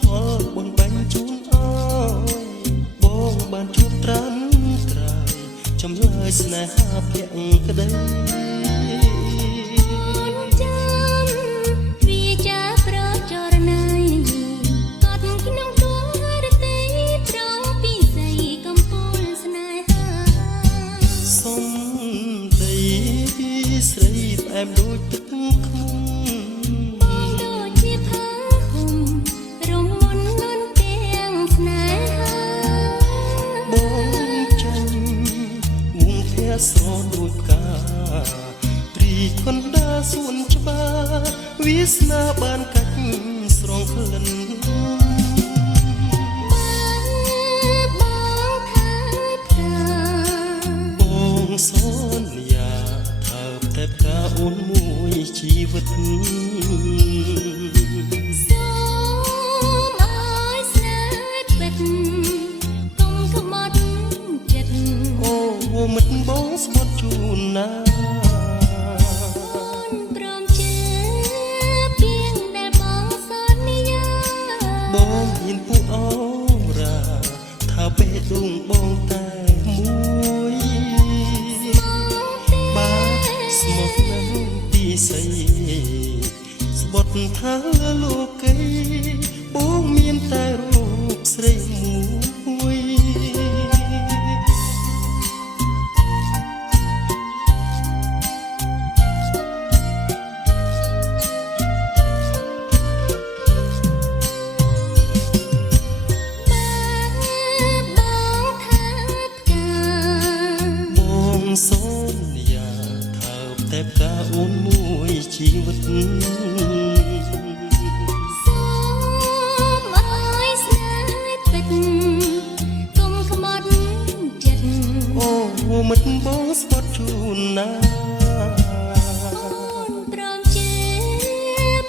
ផលបងបាញ់ជូនអើយបងបានជួបត្រាំត្រៃចម្លើយស្នេហាភក្តីแอบដូចទឹកខ្មុំបងដូចជាផើហុំរំមុនលន់ទាំងស្នេហាបងចាញ់វងភ័ក្រស្រដូចផ្កាព្រីកណ្ដាលសួនច្បារវាសនាបានកាច់ស្រងក្លិនបងសូនយ៉ាតែផ្កាអូនមួយជីវិតសូមអើយស្នេហ៍ពិតកុំខ្មាត់ចិត្តអូមិត្តបងស្បត់ជូនណាអូនព្រមជឿពីងដែលបងសន្យាបងហ៊ានពុះអូរ៉ាថាបេះដូងបងតែមួយស្មោះនឹងទីស័យស្បត់ថាលោកីបងមានតែរូបស្រីមួយបងសូនតែផ្កាអូនមួយជីវិតសូមអើយស្នេហ៍ពិតកុំខ្មាត់ចិត្តអូមិត្តបងស្បត់ជូនណាអូនព្រមជឿ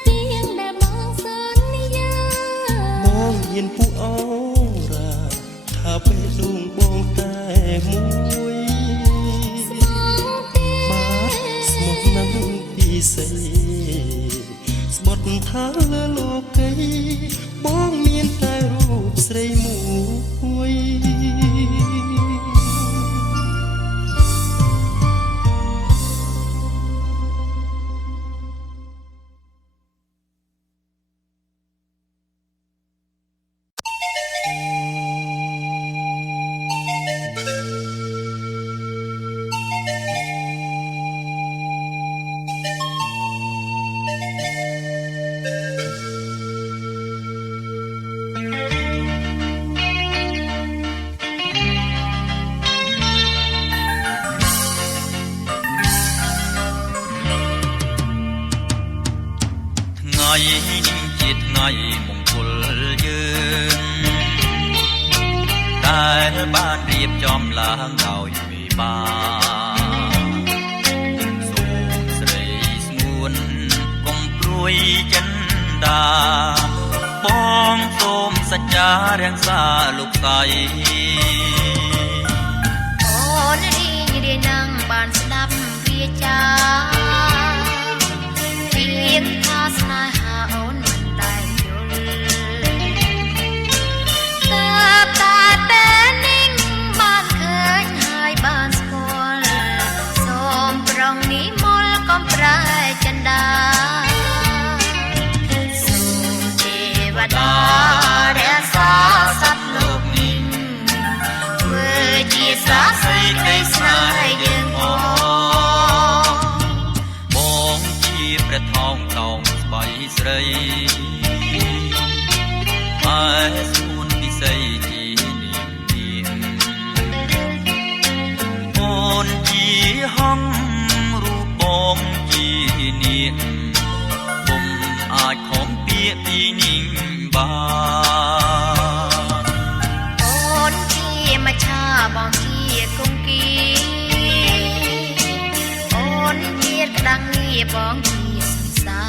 ពីងដែលបងសន្យាបងហ៊ានពុះអូរ៉ាថាបេះដូងបងតែមួយស្បត់ថាលើលោកីបងមានតែរូបស្រីមួយជាថ្ងៃមង្គលយើងដែលបានរៀបចំឡើងដោយវិបាសូមស្រីស្ងួនកុំព្រួយចិនដាបងសូមសច្ចារាំងសាលោកស្រីអូនរីងរាយនឹងបានស្ដាប់វាចារៀងថាស្នេហាអូនមិនដែលយល់តែពេលនេះបានឃើញហើយបានស្គាល់សូមប្រងនិមលកុំប្រែចិនដាសូមទេវតារក្សាសត្វលោកនេះធ្វើជាសាស្ត្រីក្តីស្នេហ៍យើងបងជាព្រះថោងតោងស្បៃស្រីហើយសួនពិសីជានាមអូនជាហងរូបបងជានាមពុំអាចខំពាក្យពីនាងបានអូនជាមច្ឆាបងជាគង្គីអូនជាក្តាំងងារបងជាសង្សា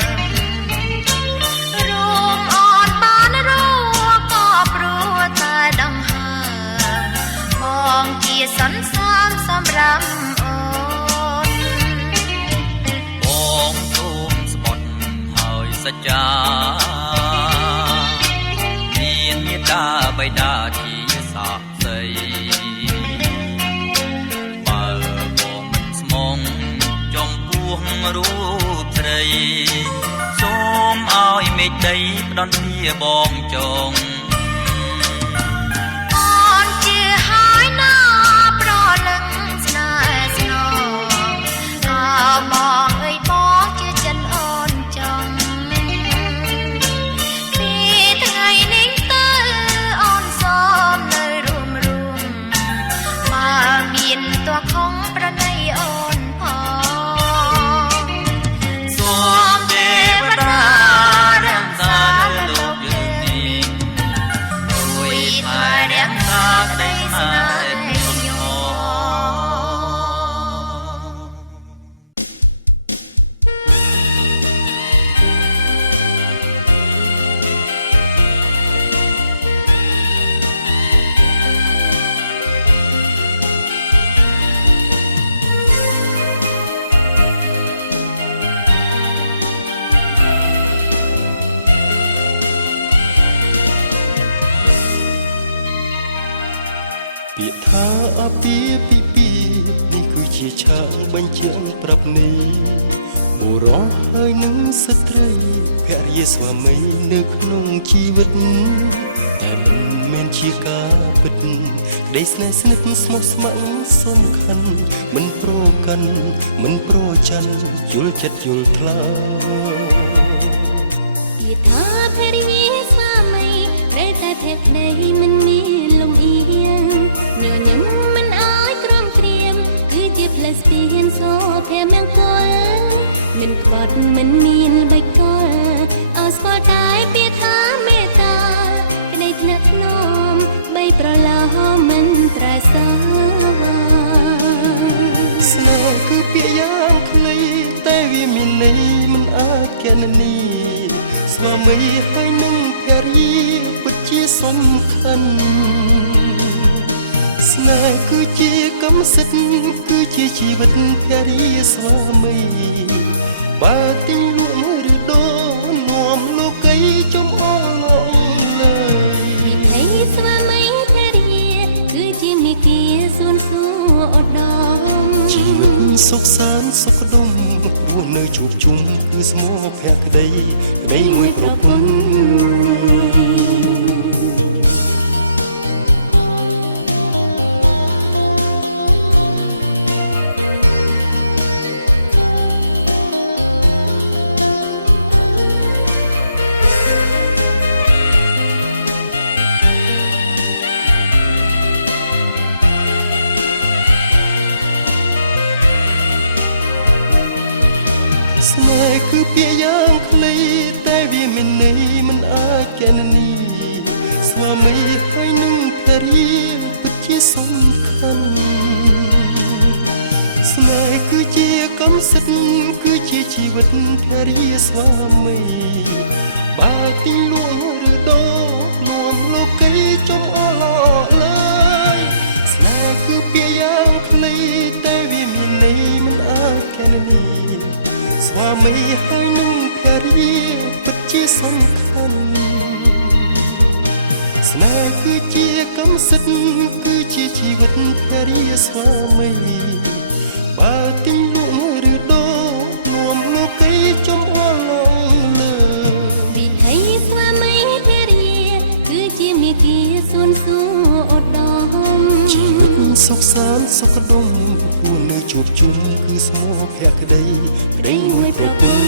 ររួមអូនបានរួក៏ព្រោះតែដង្ហើមបងជាសន្សំសម្រាប់អូនបងសូមស្បត់ហើយសច្ចា បិតាជាសាក្សីបើបងមិនស្មងចំពោះរូបស្រីសូមឲ្យមេឃដីផ្ដន់ជាបងចងអូនជាហើយណាប្រលឹងស្នេហ៍ស្នងបងអើយបងជាចិនអូនចង់ពីថ្ងៃនេះទៅអូនសូមនៅរួមបើមានតួខំប្រណីអូនផងសូមទេវតារាំសាលោកយើងនេះជួយថែរាំសាក្តីស្នេហ៍ពាក្យថាអាពាហ៍ពិពាហ៍នេះគឺជាឆាកបញ្ជាក់ប្រាប់នេះបុរសហើយនឹងស្ត្រីភរិយាស្វាមីនៅក្នុងជីវិតតែមិនមែនជាការពិតក្តីស្នេហ៍ស្និទ្ធស្មោះស្ម័គ្រសំខាន់មិនប្រកាន់មិនប្រច័ណ្ឌយល់ចិត្តយល់ថ្លាពាក្យថាភរិយាស្វាមីត្រូវតែភក្តីមិនមានលំអៀងញញឹមមិនអាចទ្រាំទ្រាមគឺជាផ្លូវស្ពានសូភមង្គលមិនក្បត់មិនមានបិកលអស្គាល់តែពាក្យថាមេត្តាក្តីថ្នាក់ថ្នមបីប្រឡោមិនត្រែសាស្នេហ៍គឺពាក្យយ៉ាងខ្លីតែវាមានន័យមិនអាចកណនីស្វាមីហើយនឹងភរិយាពិតជាសំខាន់ស្នេហ៍គឺជាកម្មសិទ្ធិគឺជាជីវិតភរិយាស្វាមីបើទិញលក់ឬដូរនាំលោកីចំអល់លើយវិធីស្វាមីភរិយាគឺជាមេគាសួនសួរឧត្តមជីវិតសុខសាន្តសុខដុមរស់នៅជួបជុំគឺស្មោះភក្តីក្តីមួយប្រពន្ធស្នេហ៍គឺពាក្យយ៉ាងខ្លីតែវាមានន័យមិនអាចកណនីស្វាមីហើយនឹងភរិយាពិតជាសំខាន់ស្នេហ៍គឺជាកម្មសិទ្ធិគឺជាជីវិតភរិយាស្វាមីបើទិញលក់ឬដូរនាំលោកីចំអល់លើយស្នេហ៍គឺពាក្យយ៉ាងខ្លីតែវាមានន័យមិនអាចកណនីស្វាមីហើយនឹងភរិយាពិតជាសំខាន់ស្នេហ៍គឺជាកម្មសិទ្ធិគឺជាជីវិតភរិយាស្វាមីបើទិញលក់ឬដូរនាំលោកីចំអល់លើវិធីស្វាមីភរិយាគឺជាមេគាសួនសួរឧត្តមជីវិតសុខសាន្តសុខដុមគួរនៅជួបជុំគឺស្មោះភក្តីក្តីមួយប្រពន្ធ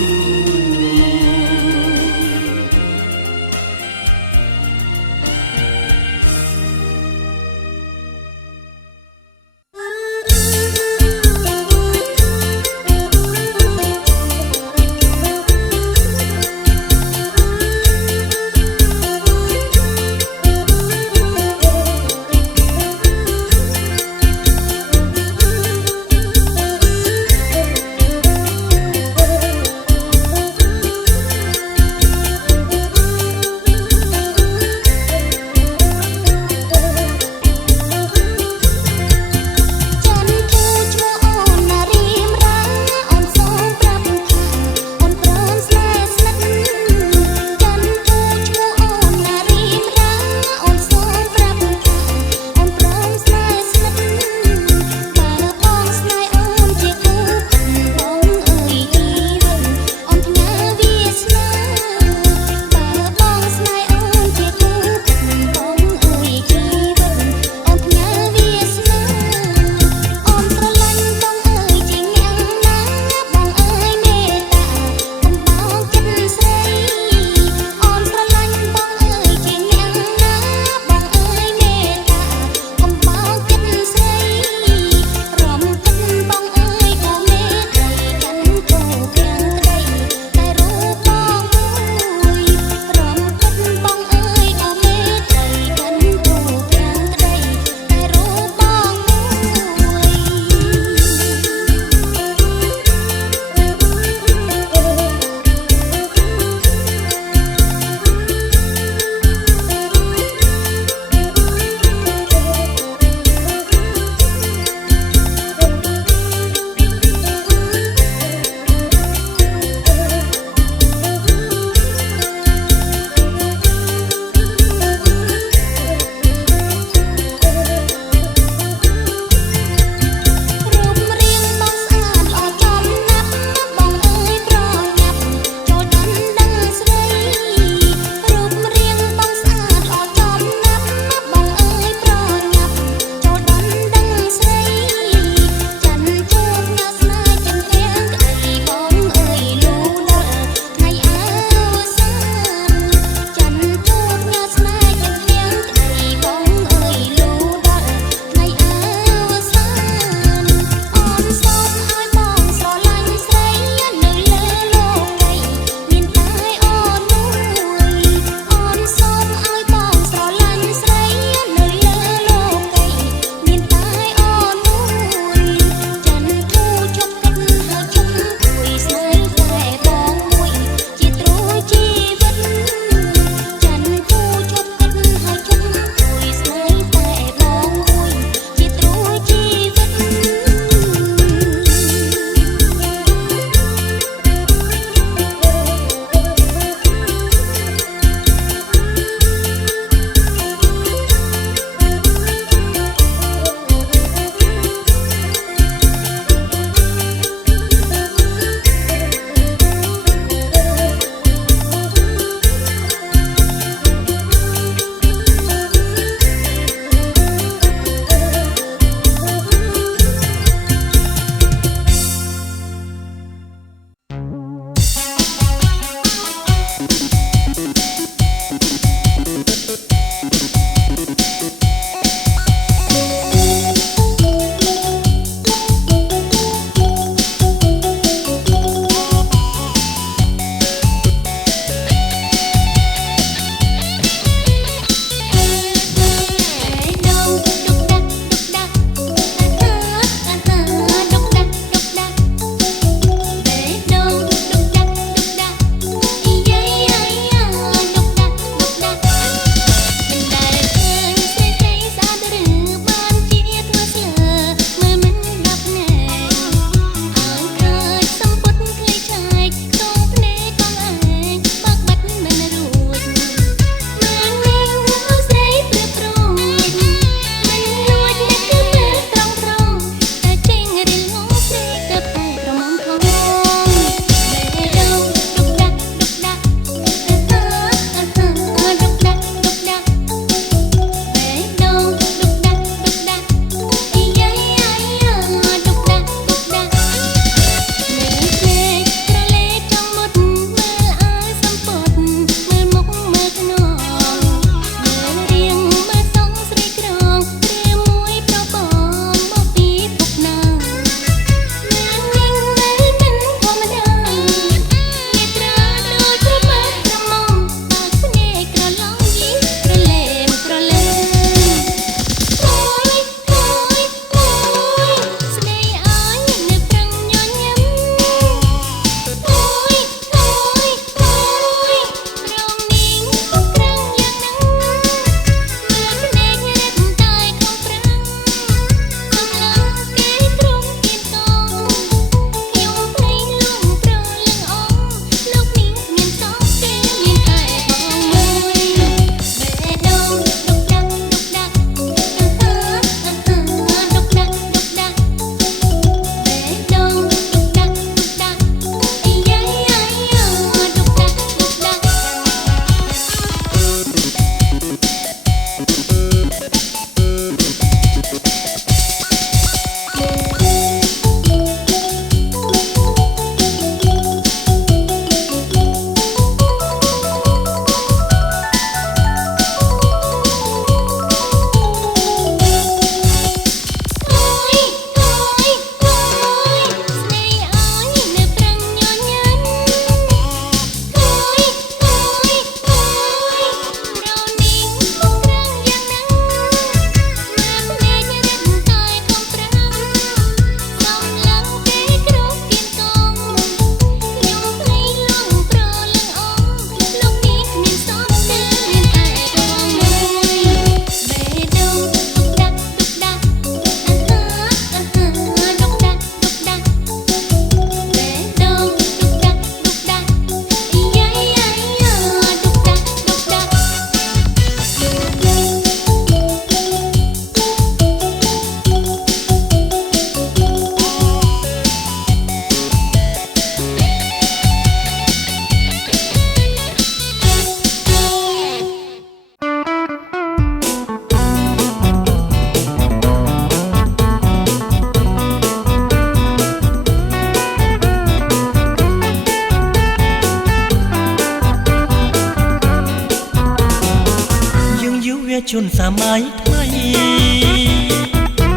វាជនសម័យថ្មី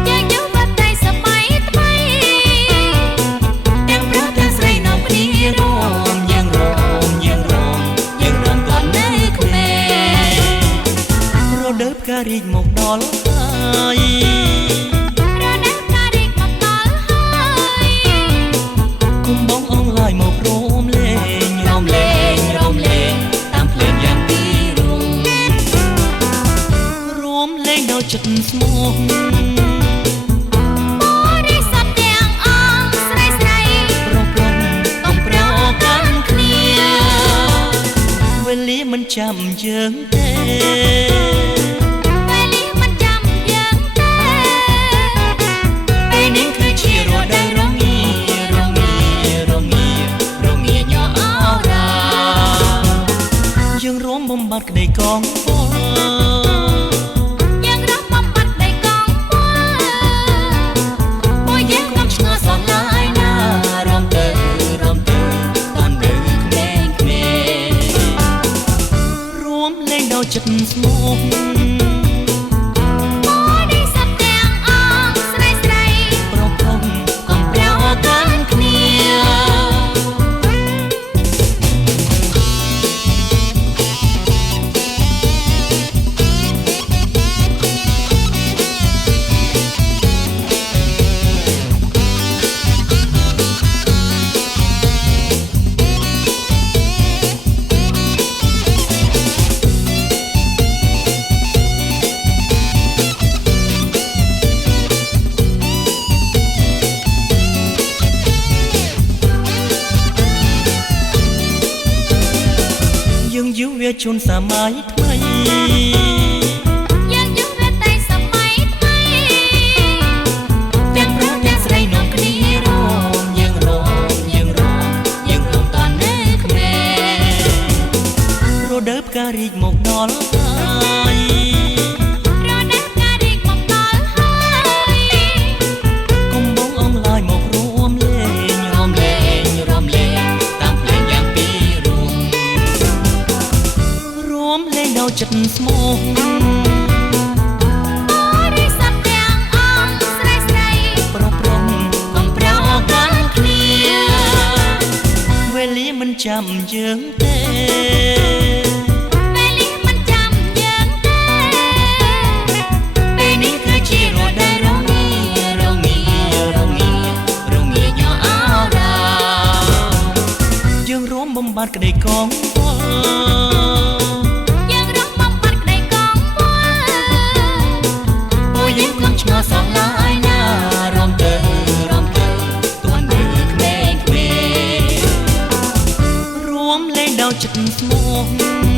យើងយុវតីសម័យថ្មីទាំងប្រុសទាំងស្រីនាំគ្នារំយើងរំយើងរំយើងរំទាន់នៅក្មេងរដូវផ្ការីកមកដល់ហើយរដូវផ្ការីកមកដល់ហើយគុំបងអងឡាយមករំលេងរំលេងរំលេងតាមភ្លេងយ៉ាងពីរងរំលេងដល់ចិត្តស្មោះបរិស័ទទាំងអង្គស្រីស្រីប្រព្រឹត្តអំប្រកាន់គ្នាវេលាមិនចាំយើងទេវេលាមិនចាំយើងទេពេលនេះគឺជារដូវរងារងារងារងាញ័រអរ៉ាយើងរួមបំបត្តិក្តីកងពលយើងរំបំបត្តិដីកងពលពួកយើងកំឆ្ងល់សោះឡើយណារំទៅតន់នៅក្មេងក្មេងរួមលេងដល់ចិត្តស្មោះបរិស័ទទាំងអង្គស្រីស្រីប្រពន្ធកំប្រោកាន់គ្នាយើងយុវជនសម័យថ្មីយើងយុវតីសម័យថ្មីទាំងប្រុសទាំងស្រីនាំគ្នារំយើងរំយើងរំយើងរំតាន់នៅក្មេងរដូវផ្ការីកមកដល់ហើយរដូវផ្ការីកមកដល់ហើយគុំបងអងឡាយមករំលេងរំលេងរំលេងតាមភ្លេងយ៉ាងពីរងរួមលេងដល់ចិត្តស្មោះបរិស័ទទាំងអង្គស្រីស្រីប្រព្រឹត្តកំប្រោកាន់គ្នាវេលាមិនចាំយើងទេវេលាមិនចាំយើងទេពេលនេះគឺជារដូវរងារងារងារងាញ័រអរ៉ាយើងរួមបំបត្តិក្តីកងពលយើងរំបំបត្តិក្តីកងពលពួកយើងកំឆ្ងល់សោះឡើយណារំទៅទាន់នៅក្មេងក្មេងរួមលេងដល់ចិត្តស្មោះ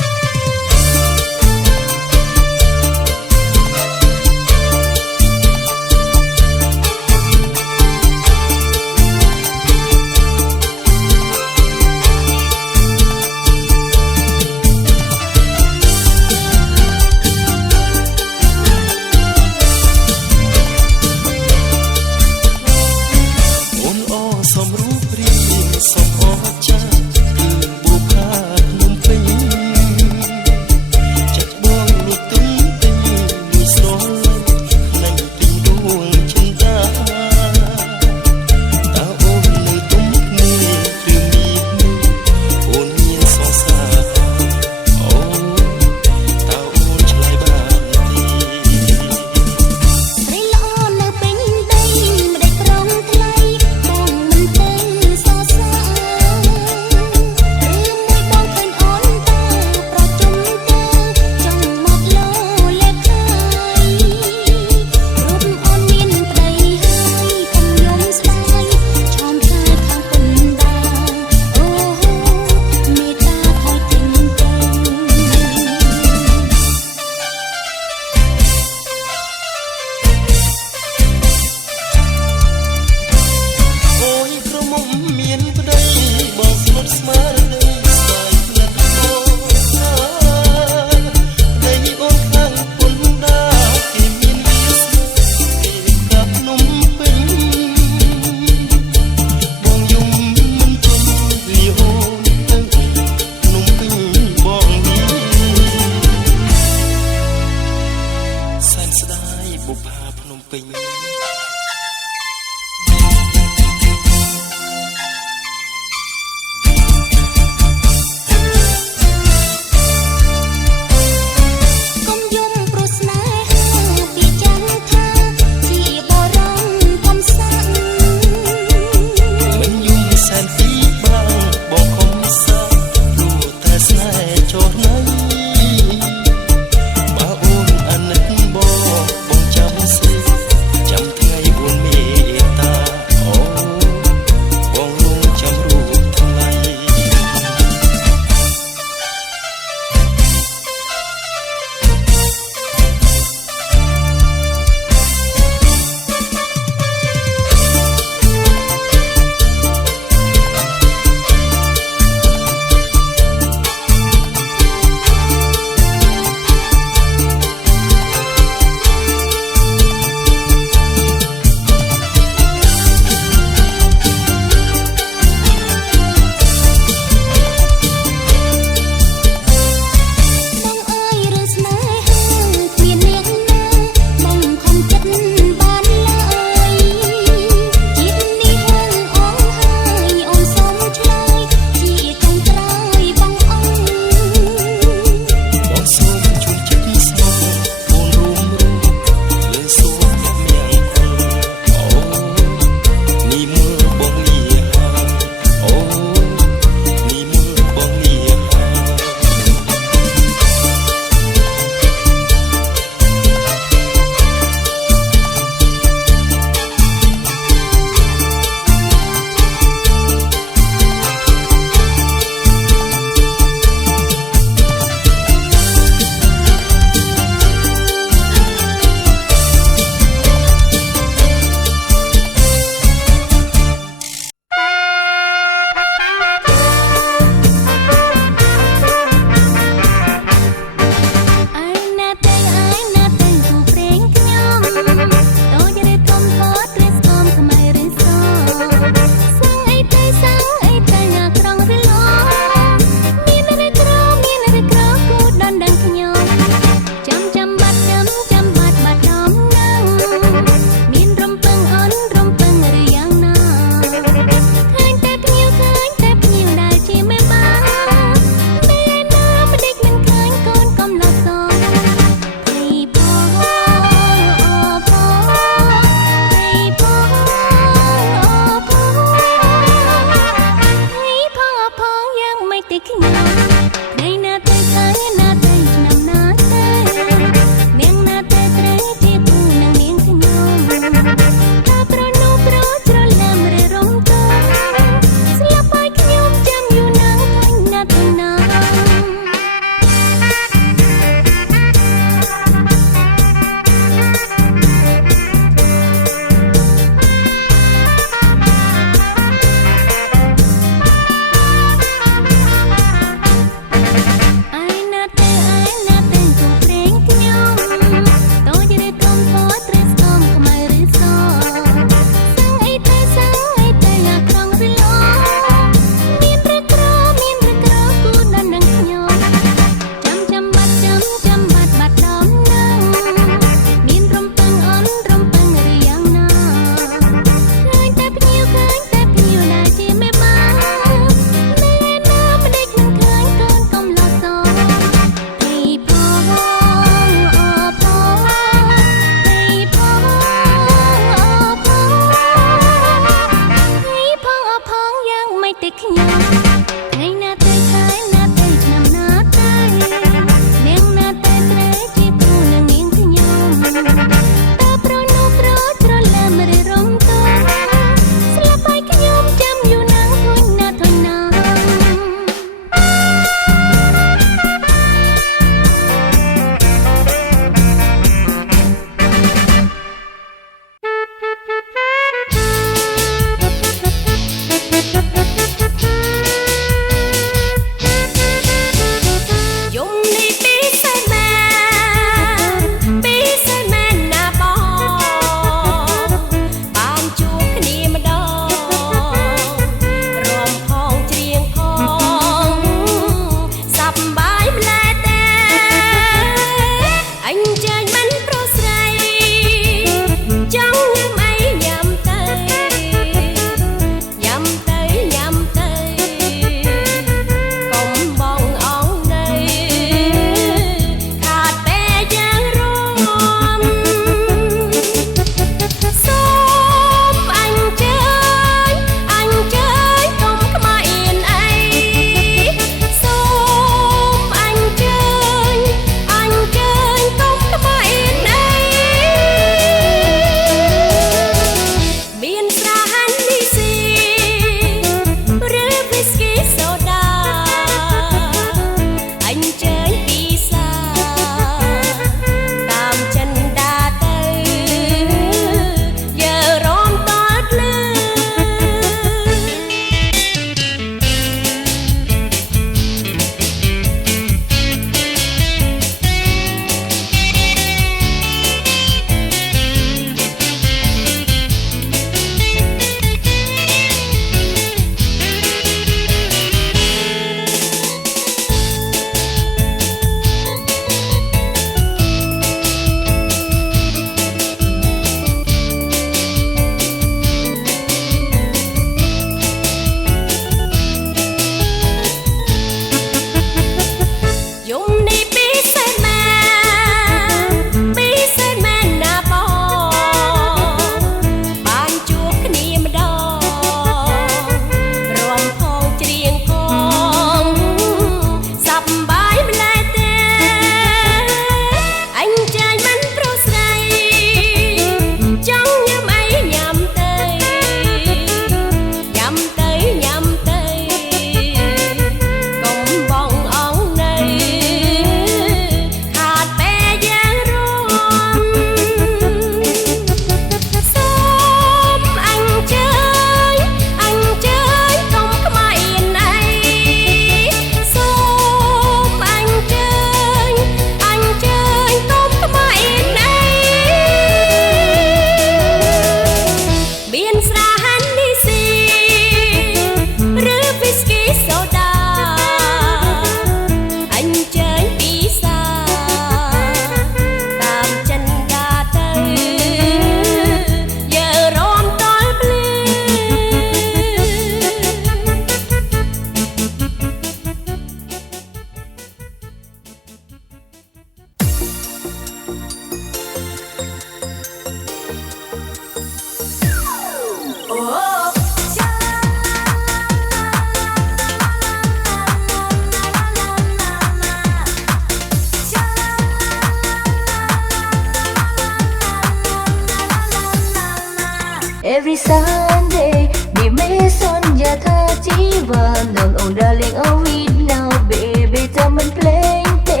Every Sunday มีไม่สนอย่าเธอจีวัน Don't oh darling oh it now baby จะมันเพลงเตะ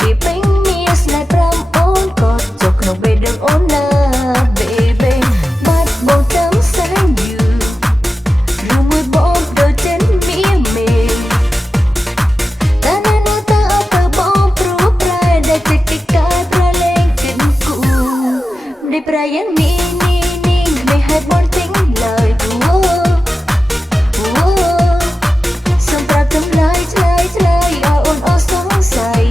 กี่เพลงมีสไลด์พรำโอนกอดจบขนมไปดังโอนนะ baby บัดบอกจำแสงอยู่รู้มือบอกโดยเจนมีเมย์แต่นานาตาเอาเธอบอกปรูปรายได้จะกิกายประเลงกินกูได้ประยันนี้ไม่ให้บนทิ้งเลยสำหรับทำลายเอาอ่อนเอาสงสัย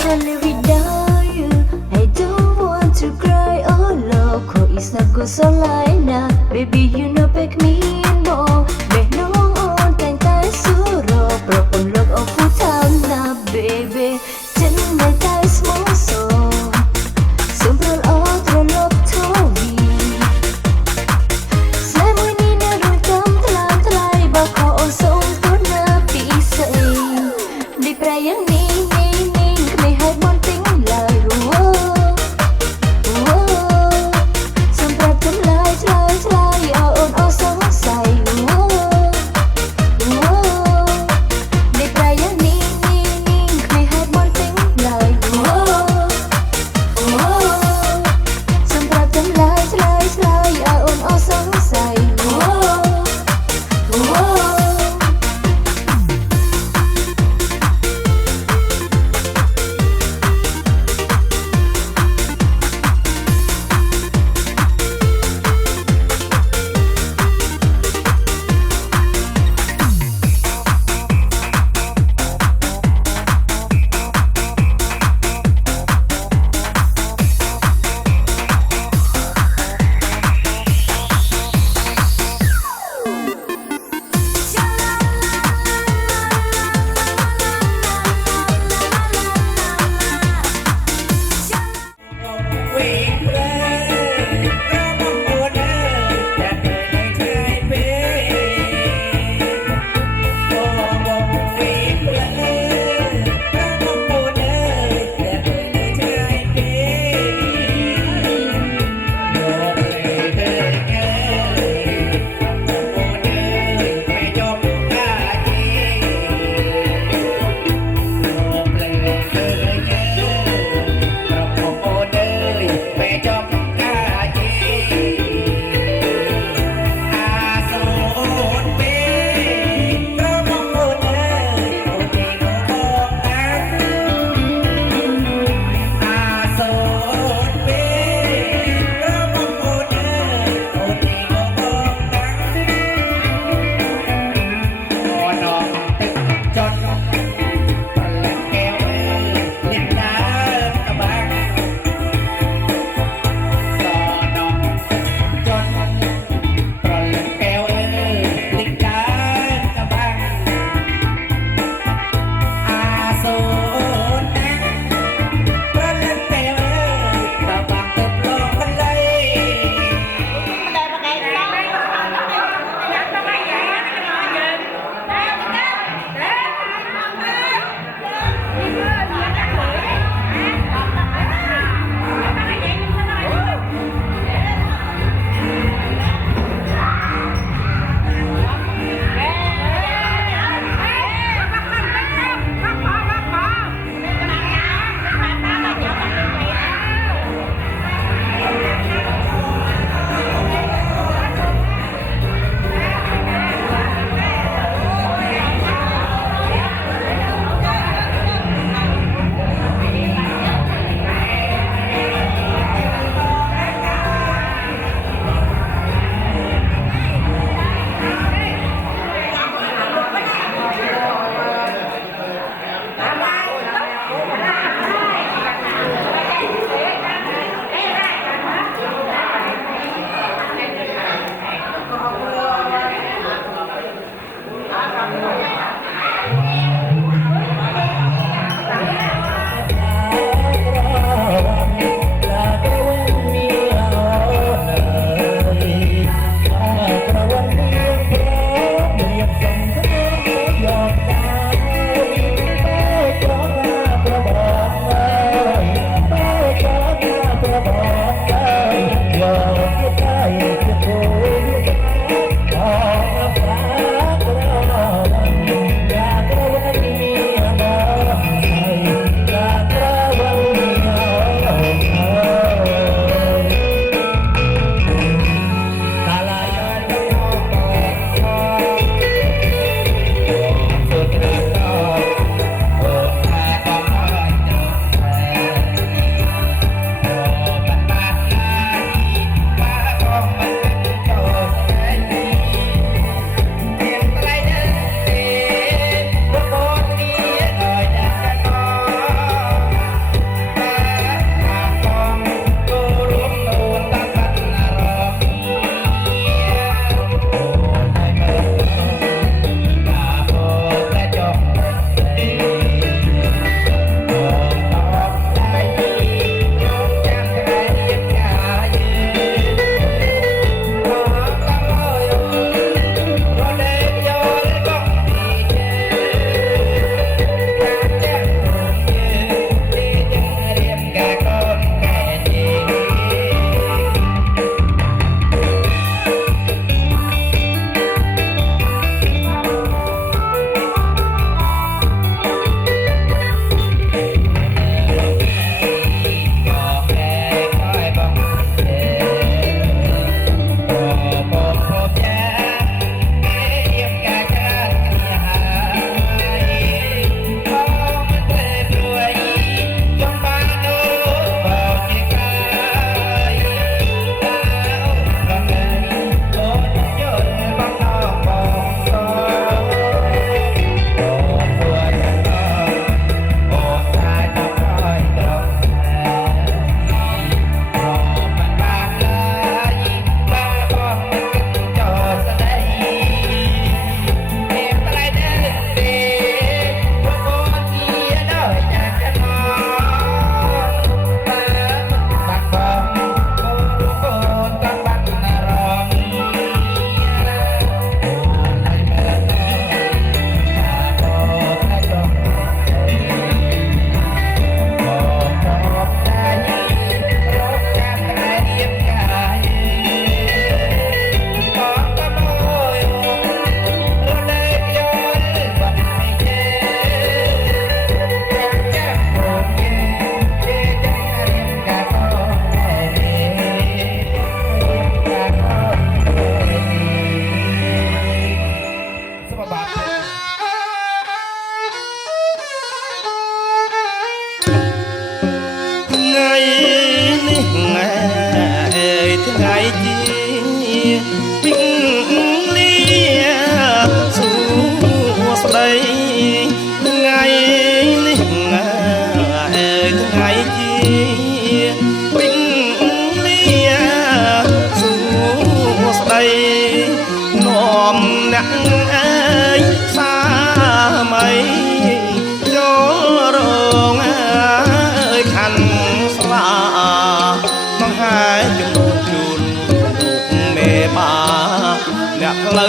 Can't live without you. I don't want to cry. Oh, loco, it's not good so like now. Baby, you know, pick me more. Babe, no on can tie suro. Broken look of full time now, baby. Tonight I small so. Simple otro look to me. Say we need a room come try. Baka on song to na pisay. Di prayang ni. ไม่ให้บนทิ้งเลยสำหรับทำลายเอาอ่อนเอาสงสัยได้ไปอย่างนี้ไม่ให้บนทิ้งเลยสำหรับทำลายเอาอ่อนเอาสงสัย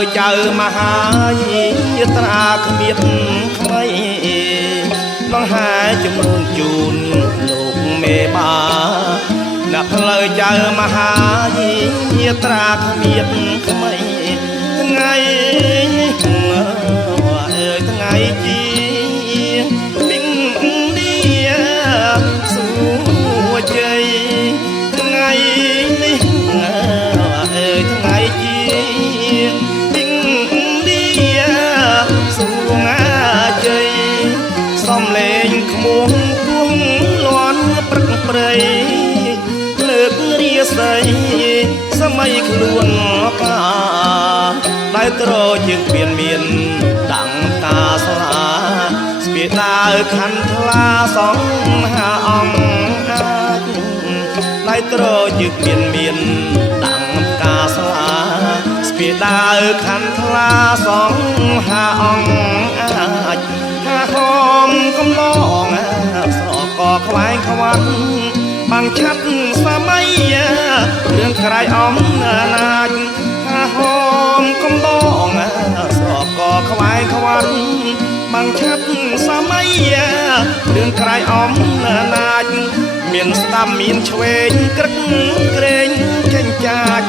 យចៅមហាយត្រាគ្មានថ្មីបង្ហាញចំនួនជូនលោកមេបាអ្នកផ្លូវចៅមហាយត្រាគ្មានថ្មីថ្ងៃនេះអើយថ្ងៃជាពីងនេះសួជ័យថ្ងៃនេះអើយថ្ងៃជាពីងនេះសួងាជ័យសំលេងក្មួយគួងលន់ព្រឹកព្រៃលើករាសីសម័យខ្លួនកាដែលត្រជាងមានដាំងតាស្លាស្ពាដាវខណ្ឌថ្លាសងហាអង្គអាចដែលត្រជាងមានដាំងតាស្លាស្ពាដាវខណ្ឌថ្លាសងហាអង្គអាចហាហមកំឡងស្រកខ្វែងខ្វាត់បាំងឆាត់សម័យរឿងក្រៃអំណាចហាហមកំឡងស្រកខ្វែងខ្វាត់បាំងឆាត់សម័យរឿងក្រៃអំណាចមានស្ដាំមានឆ្វេងក្រឹកក្រែងចេញចាច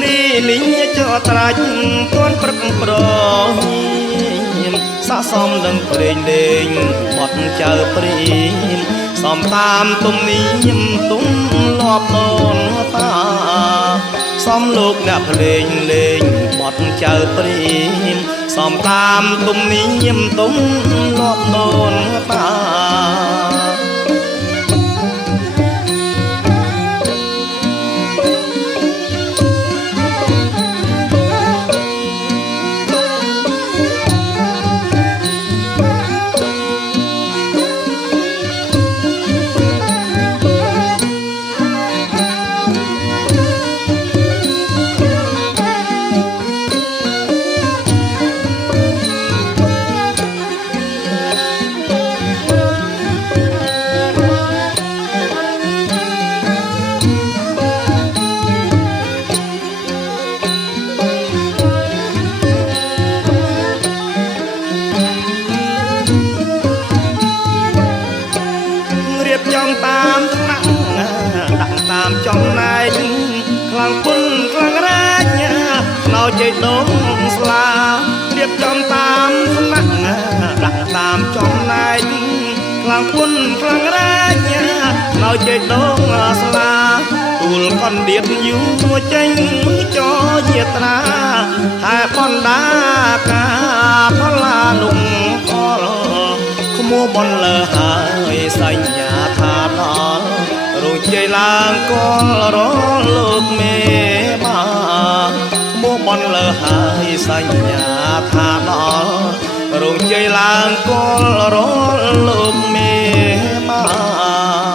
លីលីចោត្រាច់ទាន់ព្រឹកប្រស័កសមនឹងព្រេងលេងបត់ចៅព្រីសំតាមទំនៀមទុំលាប់ដូនតាសំលោកអ្នកភ្លេងលេងបត់ចៅព្រីសំតាមទំនៀមទុំលាប់ដូនតាចំណែកខ្លាំងពុនខ្លាំងរាជណៅជ័យដងស្លារៀបចំតាមសំណាក់ដាក់តាមចំណែកខ្លាំងពុនខ្លាំងរាជណៅជ័យដងស្លាទូលកណ្ដៀតយូរចេញចយាត្រាតែបណ្ដាកាផលានុងផលក្មួបនលើហើយសញ្ញាថាដល់រោជ័យឡើងកលរលោកមេបាមួបនលើហើយសញ្ញាថាដល់រោជ័យឡើងកលរលោកមេបាច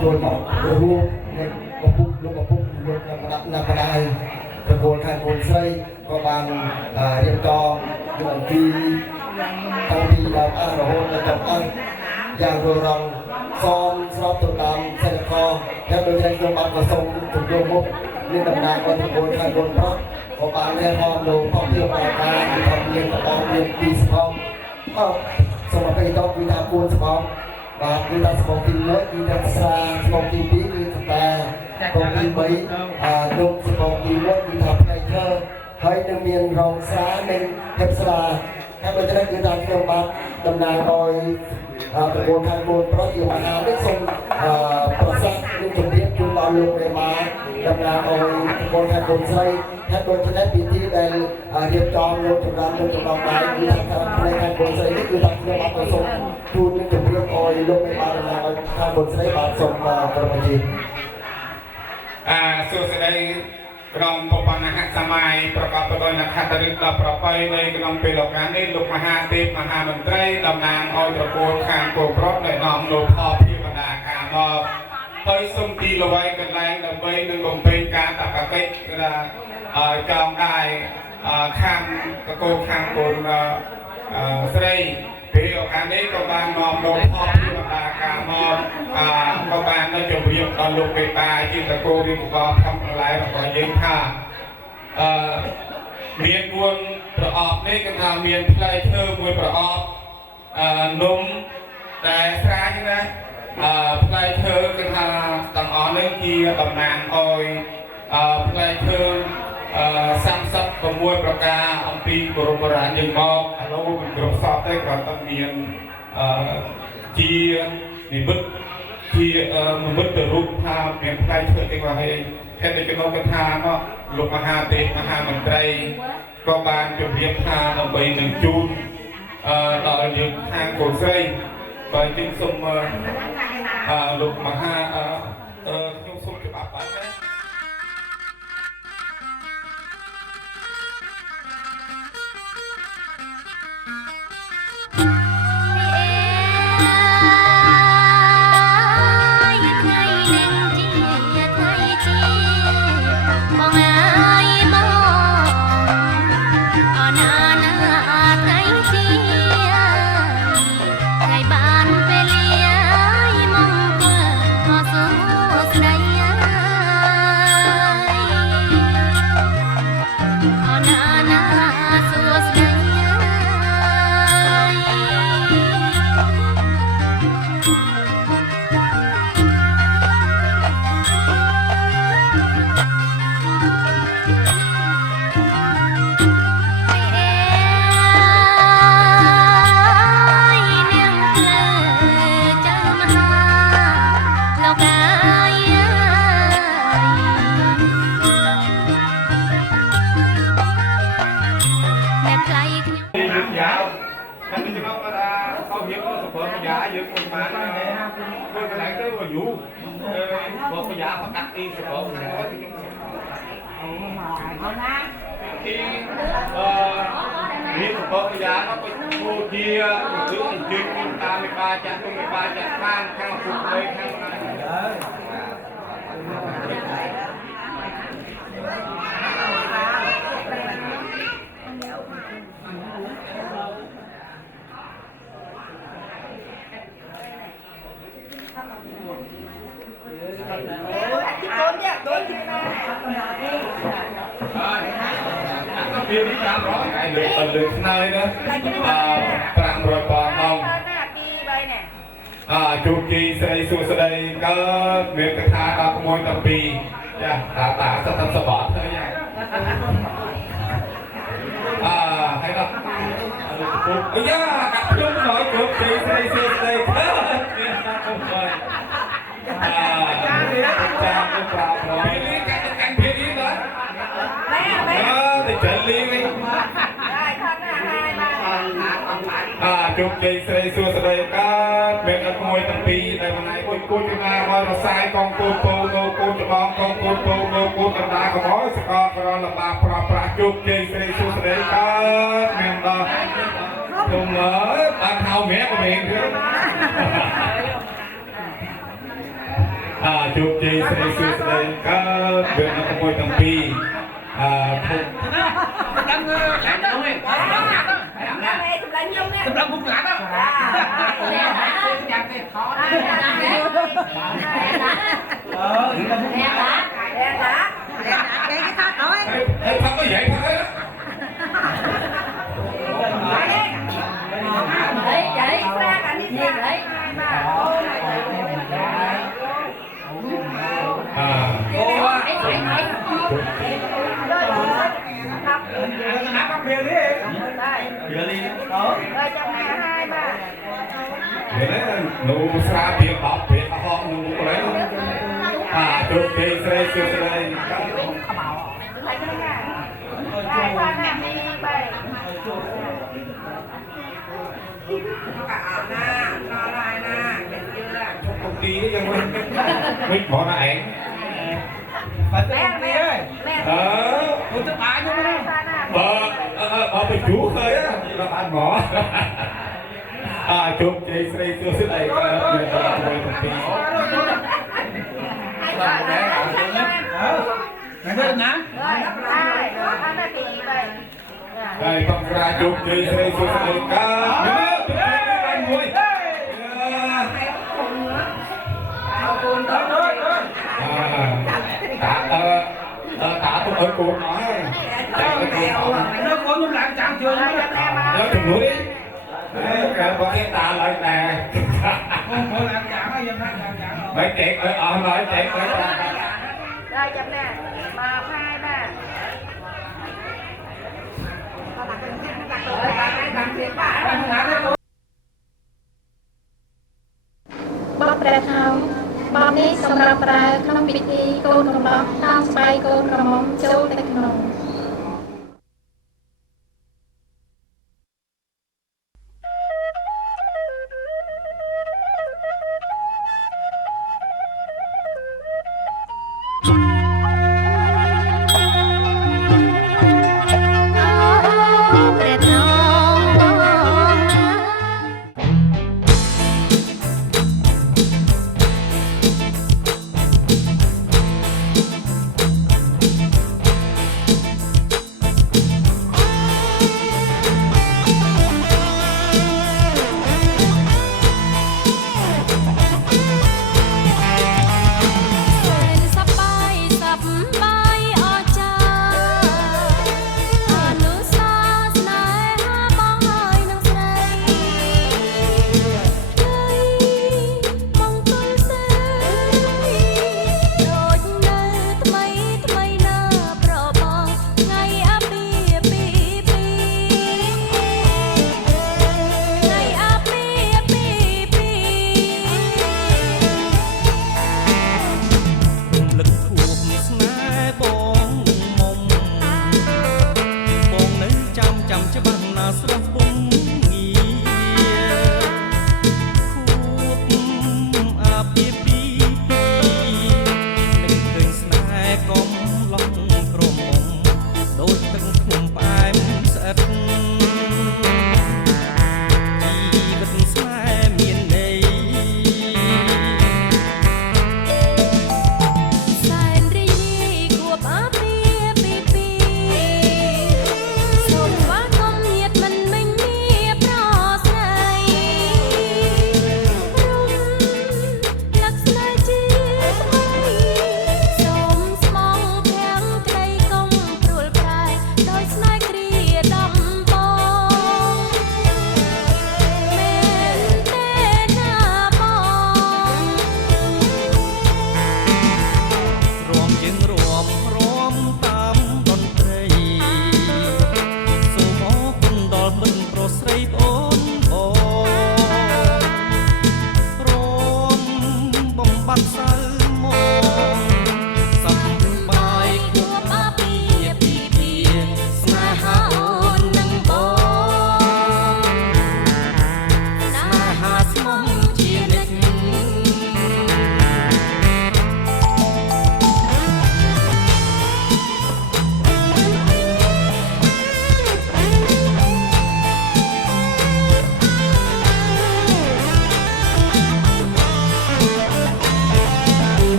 โดยหมอรู้ในกระปุกลูกกระปุกลูกนักประดายกระโกนขันโกนใส่ก็บางเรียบจองเรื่องที่ตั้งที่ดาวอ้างระหงและจับอ้างอย่างโดยรังซ้อมสอบตัวตามเส้นคอแล้วโดยใช้เครื่องบังกระทรงถูกโยงมุกเรื่องตำนานก็ถูกโกนขันโกนเพราะก็บางแน่พร้อมลงท่องเที่ยวรายการที่ทำเรียนตะบองเรียนปีสพองก็สมัครไปต้องวิชาโกนสพองบาคือเราสมองตีเล็กคือเราสระสมองตีปีคือสแปรสมองตีใบลงสมองตีเล็กคือทำไงเธอให้นักเรียนรองสาหนึ่งเทปสระถ้าเป็นจะได้คือการเที่ยวบัตรดำนาโดยตะโกนทางโกนเพราะอยู่มหาได้ทรงประสาทลุงจุดเรียกคือตอนลงในมาดำนาโดยตะโกนทางโกนใส่ถ้าโดยจะได้ปีที่ได้เรียบจองลงจุดนั้นลงจุดนองได้คือทางในทางโกนใส่นี่คือทางเที่ยวบัตรประสงค์ทูลจุดเรียกโอยลงในมาดำนาทางโกนใส่บาทส่งมาประมาณนี้ส่วนแสดงกรองปปนหัสมัยประกอบไปด้วยนักขัตฤกษ์และประไปในกรองเป็นหลักการนี้ลูกมหาเทพมหามนตรีดำนางเอาตะโกนข้างโกรธในน้อมโลภอพิบดาการมอบเฮ้ยสมตีละไว้กันแรงดำไปหนึ่งลงเป็นการตักกะเก็กจองได้ข้างตะโกนข้างโกนสไลปีโอกาสนี้ก็บางนอมโลภอพิบดาการมอบก็บางเราจะเรียกตอนลงไปตายที่ตะโกนที่ก็ทำอะไรก็ยิงท่าเมียนวงประอบนี่กันทำเมียนเพลย์เธอมวยประอบนุ่มแต่สายนะเพลย์เธอกันทำต่างอ่อนเรื่องที่ตำนานออยเพลย์เธอสังสับประมวยประกาอัมพีบรมราชยังมอบเราเป็นกลุ่มสอบได้กับตำเนียนที่นิบุตที่มันบุตรรูปภาพเมียนเพลย์เธอที่ว่าให้แค่ในกระโดดกระทาเนาะลูกมหาเทพมหามนตรีก็บานจะเรียกทาเอาไปหนึ่งจูนต่อยึดทางโกศลไปจึงสมลูกมหายุ่งสมจะปรับไปบอกพยาประกัดอีสปอร์ตที่มีสปอร์ตพยาเขาไปโคเดียหรือยืนตามไปปลาจัดตรงไปปลาจัดข้างสุดเลยข้างเพียงที่การร้องไงเลยตะลึงในนะปรางรอยปองมองจูกีใส่สูสดายก็เมียกระทาตาขโมยตะปีจ้ะตาสตันสบอดเท่าไหร่ให้เราเอ้ยกับยกหน่อยจูกีใส่สูสดายก็เนี่ยนะขโมยจ้าเป็นปลาเพียงนี้กันเพียงนี้นะแต่เฉลี่ยจุกใจใส่สูสดายก็เป็นขโมยตะปีในวันไหนกูจะมาว่าเราใส่กองกูโตโนกูจะมองกองกูโตโนกูกระดาษขโมยสกอร์กระลำบากประจุกใจใส่สูสดายก็เมียนดาตรงบ้านเฮาเมียก็เองเถอะ ជួបជ័យស្រីសួស្តីកើតវានៅជាមួយទាំងពីរធំ Ê, Phong có vậy Phong ơi. Vậy đấy, nụ xa biệt bọc biệt hòn nụ của đấy. Chụp thì xe siêu xe đây. Công ty ấy chẳng mình bỏ lại Ủa chứ bà chứ bà phải chú khơi á là bạn bỏ chụp chị xây xưa xưa đây người ta ngồi công ty Này thôi nè đây con ra chụp chị xây xưa xưa đây ca ngồi tạ tôi ở cuồng nói nó có những lạng chẳng chưa nó trùng núi rồi có cái tạ lại nè không có lạng chẳng hay lạng chẳng mấy kẹt ở nói kẹt ở rồi chậm nè 1 2 3 បបព្រះថោបបនេះសម្រាប់ប្រើក្នុងពិធីកូនកំឡោះតាមស្បែកកូនក្រមុំចូលទៅក្នុង អ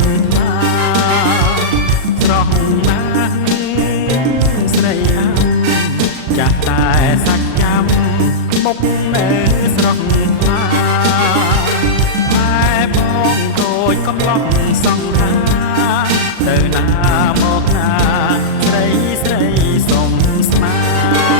ថ្លាស្រស់ណាស់ស្រីអាំចាស់តែសាច់ចាំមុខនៅស្រស់ថ្លាតែបងដូចកំឡុងសង្ហាទៅណាមកណាស្រីស្រីសុំស្នេហ៍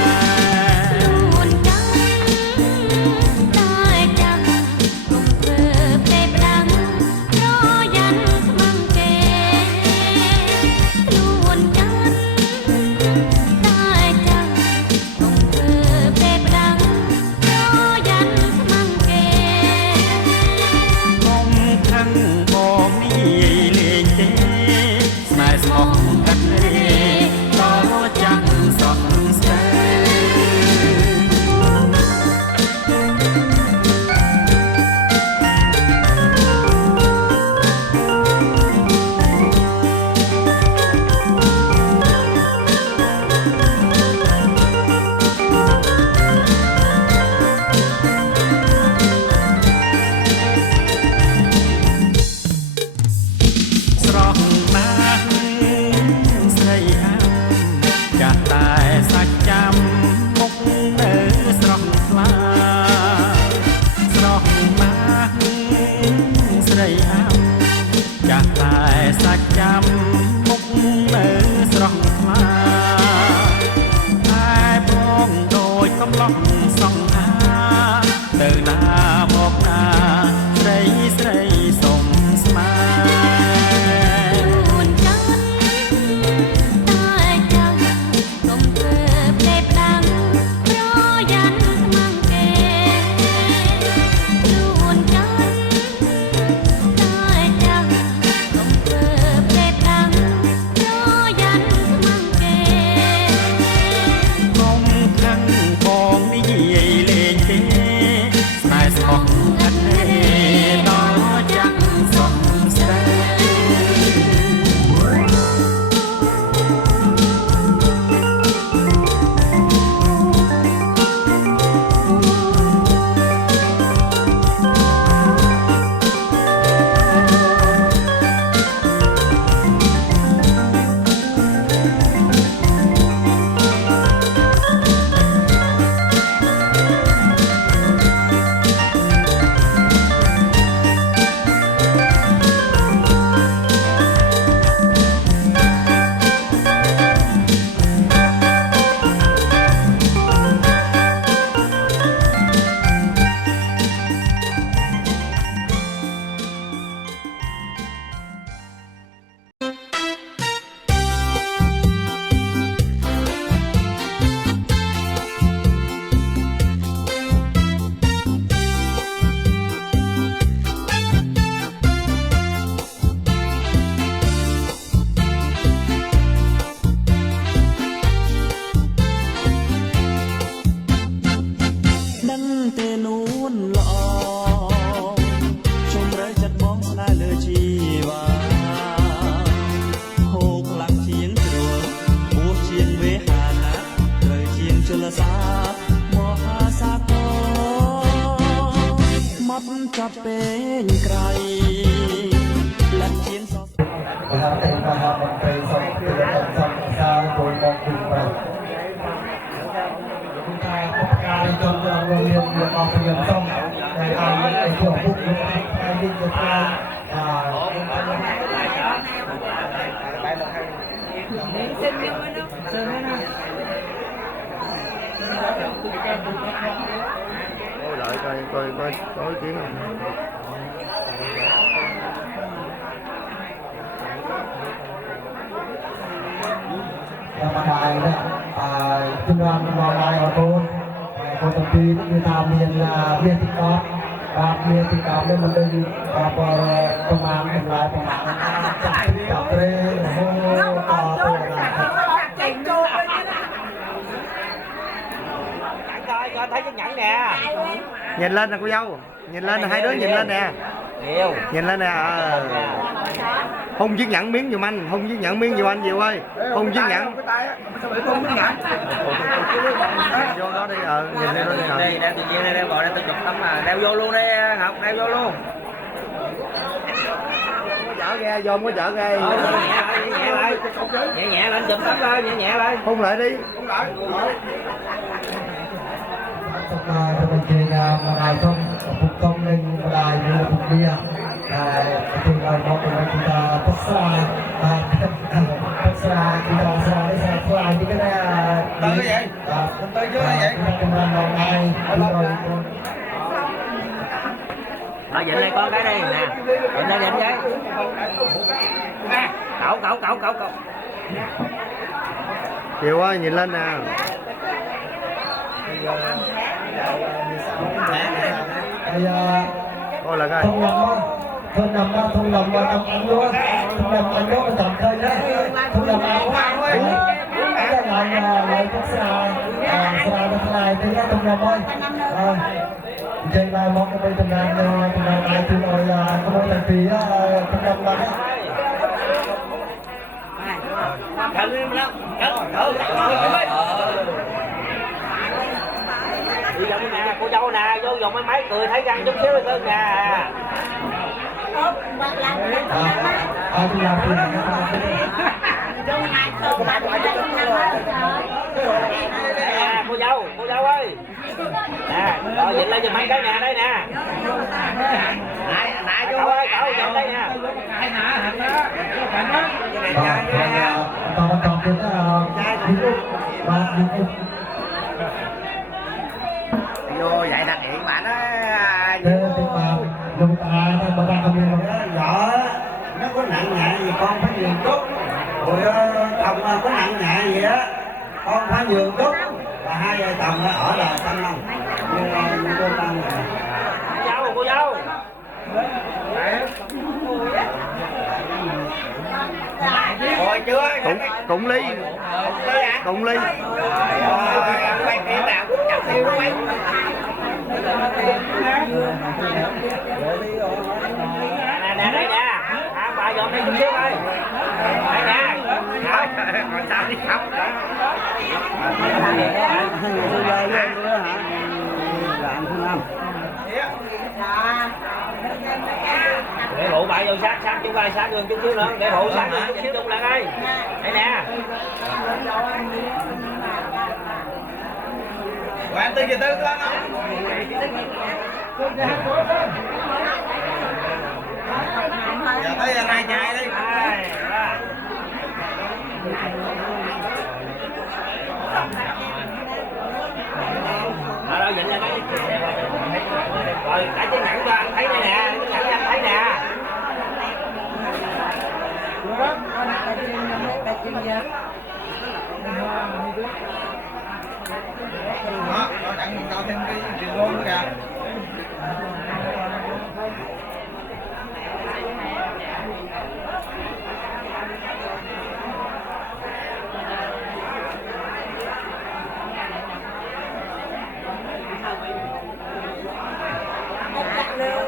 Coi tiếng mà đài đó trung đoàn mà đài ở cô tập đi như nào miền là viên tích có và viên tích có nên mình đi và công an mình lại công an chặt tre hô to to là thấy cái nhẫn nè, nhìn lên nè cô dâu, nhìn lên nè, hai đứa nhìn lên nè, nhìn lên nè. Hung chiếc nhẫn miếng giùm anh, hung chiếc nhẫn miếng giùm anh Diệu ơi, hung chiếc nhẫn. Vô đó đi, nhìn lên đó đi. Đây, đeo tự nhiên đây, đeo tôi chụp tấm mà đeo vô luôn đi, Ngọc, đeo vô luôn. chở ra dồn cái chở ra nhẹ nhẹ lên chụp tắt lên nhẹ nhẹ lên hôn lại đi cho mình chơi mà đài không phục công nên mà đài như phục bia thì rồi một người chúng ta tất xa tất xa chúng ta xa đấy xa xa thì cái này tới vậy tới dưới vậy chúng ta lần này rồi dịnh đây con cái đây nè dịnh đây dịnh vậy cậu chiều ơi nhìn lên nè coi là coi không nằm ăn luôn không nằm ăn luôn tạm thời đấy không nằm ăn cái lại có xà đất này thì nó không nằm ơi trên là một cái bên tầm này thì rồi có mấy lần thì không nằm là đi vô nè cô dâu nè vô dùng mấy máy cười thấy răng chút xíu rồi thương nè cô dâu ơi nè rồi dịch lên giùm mấy cái nè đây nè cậu ơi cậu dịch đây nè còn cái vô dạy đặc hiện bạn á dùng ta mà ta không biết vợ nó có nặng nhẹ gì con phải nhường chút rồi chồng có nặng nhẹ gì á con phải nhường chút là hai vợ chồng ở là xanh không như cô tăng này cô dâu rồi chưa cũng ly quay tiền nào cũng chặt tiêu đó mấy nè đây nè bà dọn đây chút xíu ơi đây nè còn sao đi khóc để hộ bà vô sát chú ba sát gần chút xíu nữa để hộ sát gần chút xíu chung lại đây đây nè bạn từ từ lên giờ tới hai chạy đi đâu dịnh lên đấy rồi cả cái nhẫn cho anh thấy đây nè cái nhẫn anh thấy nè đó nó đặng mình cho thêm cái chuyện luôn nữa kìa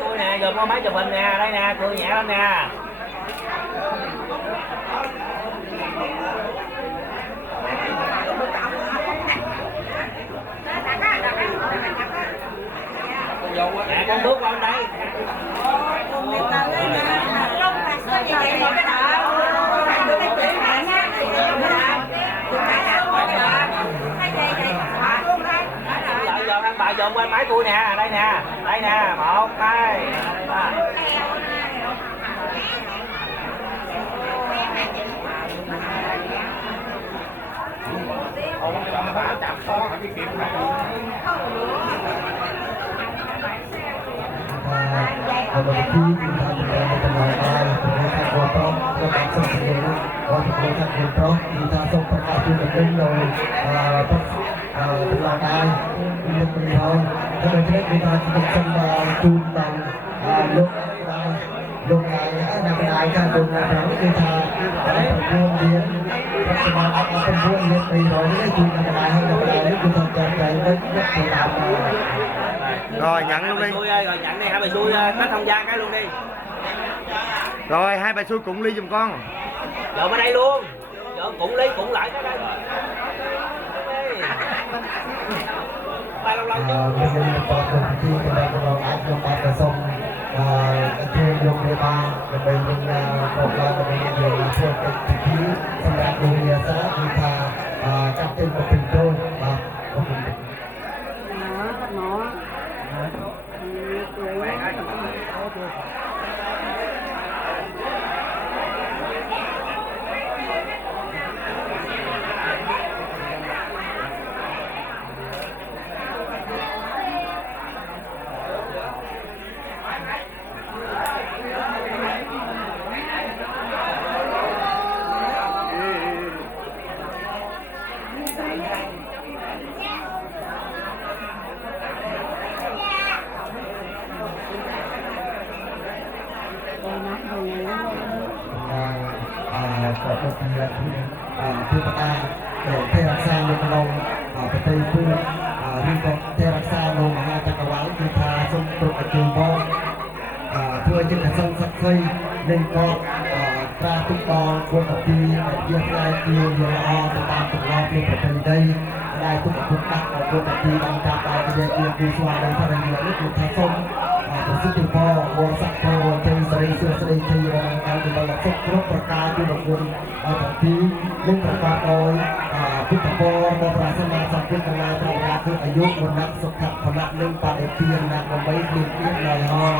tôi nè giờ có máy chụp hình nè đây nè cười nhẹ lên nè nè con bước qua đây giờ ăn bà dồn qua máy tôi nè đây nè 1 2 3 Kalau kita berkenaan dengan kontrol, kita sebenarnya dengan kontrol kita sempat ada dengan belakang untuk beliau. Kemudian kita sedang tundang lúc này năm nay các vùng đó kita buôn điện các bạn ở trong buôn điện thì rồi cái chuyện năm nay hơn năm nay chúng ta chạy đến rất là rồi nhận luôn đi rồi nhận đi hai bà xui tắt không gian cái luôn đi rồi hai bà xui cũng ly giùm con dọn ở đây luôn dọn cũng ly cũng lại cái đây tay lâu lâu chứ mình còn chi cái này còn áp trong ba cái sông ជួយលោកមេបាដើម្បីនឹងប្រកបដើម្បីយើងធ្វើពិធីសម្រាប់លោកយាសាគឺថាកាត់ទិញមកពីទូបាទអរគុណ ប្រពន្ធជាទីបតាដែលទេរក្សានៅក្នុងប្រទេសពូឬក៏ទេរក្សានៅមហាចក្រវាលគឺថាសូមគ្រប់អាជីវករធ្វើជាកសិសិទ្ធិនិងក៏ត្រាទុកដល់គុណទីជាផ្នែកជាល្អទៅតាមទម្លាប់នៃប្រពៃណីដែលទុកទុកដាក់ដល់គុណទីបានចាប់ដល់ជាគូស្វាមីភរិយានេះគឺថាសូមប្រសិទ្ធិផលវរស័ក្តិផលជ័យសិរីសួស្តីជារងការដំណើរសុខគ្រប់ប្រការគឺដល់គុណទាំងពីរនិងប្រកបដោយពុទ្ធពររបស់ព្រះសម្មាសម្ពុទ្ធទាំងឡាយព្រះរាជគឺអាយុវណ្ណៈសុខៈភណៈនិងបដិទានណាដើម្បីគ្លៀងគ្លៀងឡើយហើយ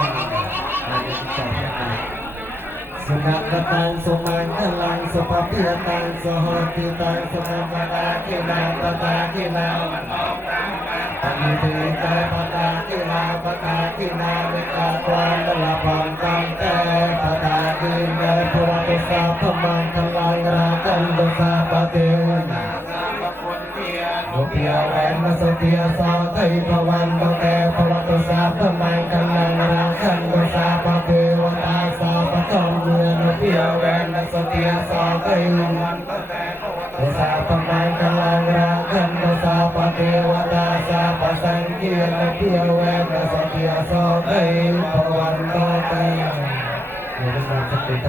សុណកតាំងសុមាញ់ឡាំងសុភភិតាំងសហតិតាំងសុមាញ់តាកិណាតតាកិណាអនិទេតបតាកិណាបតាកិណាវិកាទ័នលបំកំតេបតាកិនេភវតុសាធម្មង្កលាងរាចន្ទសាបទេណាបុព្វាវេនសុទាសោទិភវន្តតេភវតុសាធម្មង្កលាងរាចន្ទសាបទេវតាសាបកំយានុភាវេនសុទាសោទិភវន្តតេភវតុសាធម្មង្កលាងរាចន្ទសាបទេវតាសាបសង្ឃានុភាវេនសុទាសោទិភវន្តតេនៅក្នុងសតិតតត